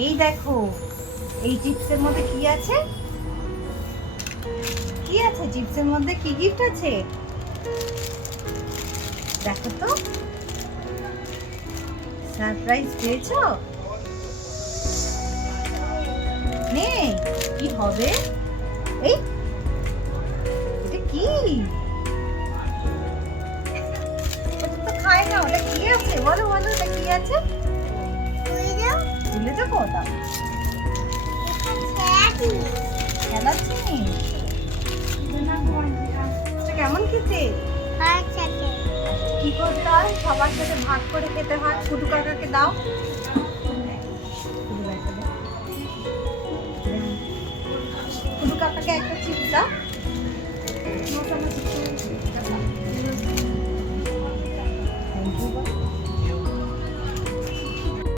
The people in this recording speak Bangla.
এই দেখো, এই চিপসের মধ্যে কি আছে? কি আছে চিপসের মধ্যে? কি গিফট আছে দেখো তো। সারপ্রাইজ পেয়েছো? নেই, কি হবে? এই, এটা কি? ওটা তো খায় না। ওটা কি আছে বলো বলো, ওটা কি আছে? তুলে দেবো? দাও। খেলার জিনিস। এটা কেমন খেতে? কি করতে হয়? সবার সাথে ভাগ করে খেতে হয়। ফুটু কাকাকে দাও। ফুটু কাকাকে একটা চিপস দাও।